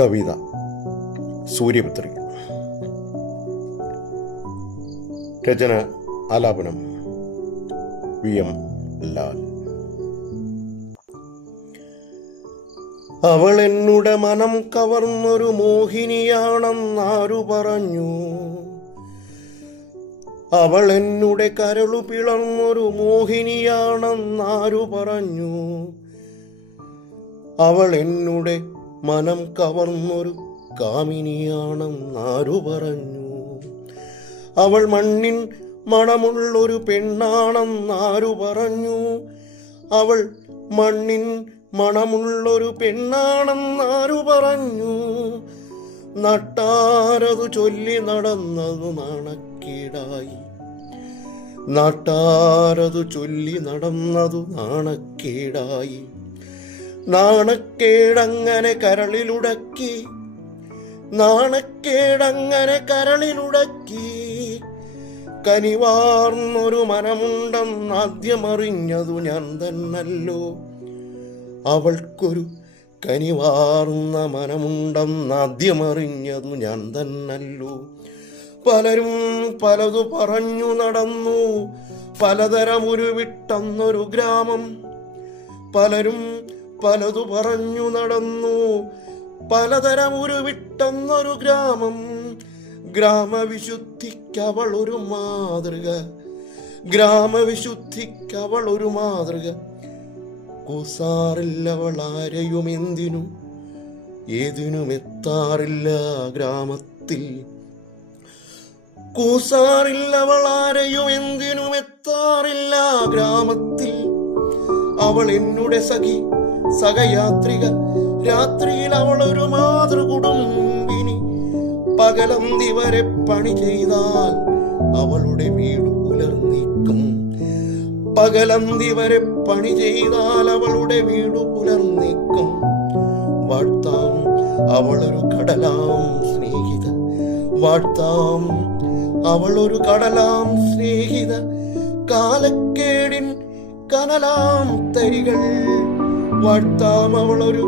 കവിത സൂര്യപുത്രി രചന ആലാപനം V. M. Lal. അവൾ എന്നുടെ മനം കവർന്നൊരു മോഹിനിയാണെന്നാരു പറഞ്ഞു. അവൾ എന്നുടെ കരളു പിളർന്നൊരു മോഹിനിയാണെന്നാരു പറഞ്ഞു. അവൾ എന്നുടെ മനം കവർന്നൊരു കാമിനിയാണെന്നാരു പറഞ്ഞു? അവൾ മണ്ണിൻ മണമുള്ളൊരു പെണ്ണാണെന്നാരു പറഞ്ഞു? അവൾ മണ്ണിൻ മണമുള്ളൊരു പെണ്ണാണെന്നാരു പറഞ്ഞു? നട്ടാരതു ചൊല്ലി നടന്നതു നാണക്കേടായി. നാട്ടാരതു ചൊല്ലി നടന്നതു നാണക്കേടായി. നാണക്കേടങ്ങനെ കരളിലുടക്കി നാണക്കേടങ്ങനെ കരളിലുടക്കി. കനിവാർന്നൊരു മനമുണ്ടെന്നാദ്യമറിഞ്ഞതു ഞാൻ തന്നല്ലോ. അവൾക്കൊരു കനിവാർന്ന മനമുണ്ടെന്നാദ്യമറിഞ്ഞതു ഞാൻ തന്നല്ലോ. പലരും പലതു പറഞ്ഞു നടന്നു. പലതരം ഉരുവിട്ടെന്നൊരു ഗ്രാമം. പലരും പലതു പറഞ്ഞു നടന്നു. പലതരം ഉരുവിട്ടെന്നൊരു ഗ്രാമം. ഗ്രാമവിശുദ്ധിക്കവൾ ഒരു മാതൃക. ഗ്രാമവിശുദ്ധിക്കവൾ ഒരു മാതൃക. കൂസാറില്ലവൾ ആരെയും എന്തിനും? ഏതിനും എത്താറില്ല ഗ്രാമത്തിൽ. കൂസാറില്ലവൾ ആരെയും എന്തിനും എത്താറില്ല ഗ്രാമത്തിൽ. അവൾ എന്നുടെ സഖി സഹയാത്രിക രാത്രിയിൽ അവൾ ഒരു മാതൃകുടുംബിനി. പകലന്തി വരെ പണി ചെയ്താൽ അവളുടെ വീട് പുലർന്നിക്കും. പകലന്തി വരെ പണി ചെയ്താൽ അവളുടെ വീട് പുലർന്നിക്കും. വാഴ്ത്താം അവളൊരു കടലാം സ്നേഹിത. വാഴ്ത്താം അവളൊരു കടലാം സ്നേഹിത. കാലക്കേടിൻ കനലാം തരികൾ വാഴ്ത്താം അവളൊരു